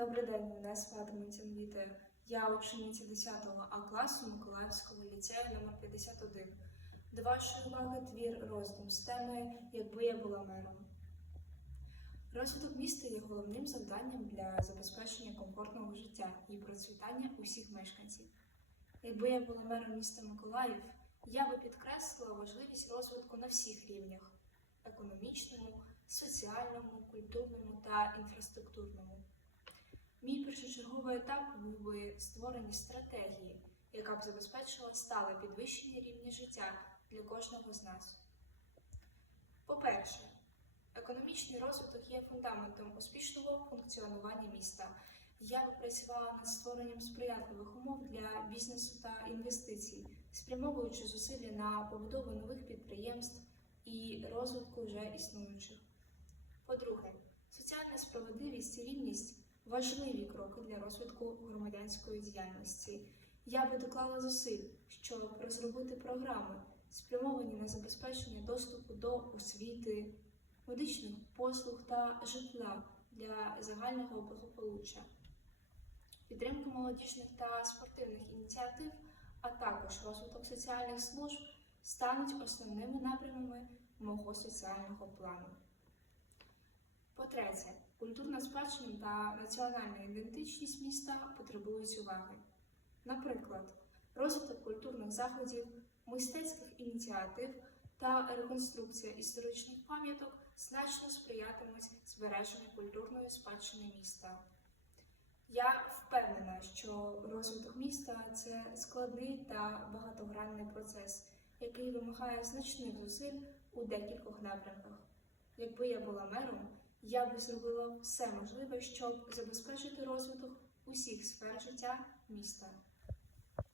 Добрий день, мене звати Митян Віта. Я учениця 10 А класу Миколаївського ліцею номер 51. До вашої уваги твір роздум з теми Якби я була мером. Розвиток міста є головним завданням для забезпечення комфортного життя і процвітання усіх мешканців. Якби я була мером міста Миколаїв, я би підкреслила важливість розвитку на всіх рівнях економічному, соціальному, культурному та інфраструктурному. Першочерговий етап був би створення стратегії, яка б забезпечила стале підвищення рівня життя для кожного з нас. По-перше, економічний розвиток є фундаментом успішного функціонування міста. Я би працювала над створенням сприятливих умов для бізнесу та інвестицій, спрямовуючи зусилля на побудову нових підприємств і розвитку вже існуючих. По-друге, соціальна справедливість і рівність важливі кроки для розвитку громадянської діяльності. Я би доклала зусиль, щоб розробити програми, спрямовані на забезпечення доступу до освіти, медичних послуг та житла для загального благополуччя, підтримку молодіжних та спортивних ініціатив, а також розвиток соціальних служб стануть основними напрямами мого соціального плану. По-третє, культурна спадщина та національна ідентичність міста потребують уваги. Наприклад, розвиток культурних заходів, мистецьких ініціатив та реконструкція історичних пам'яток значно сприятимуть збереженню культурної спадщини міста. Я впевнена, що розвиток міста це складний та багатогранний процес, який вимагає значних зусиль у декількох напрямках. Якби я була мером, я би зробила все можливе, щоб забезпечити розвиток усіх сфер життя міста.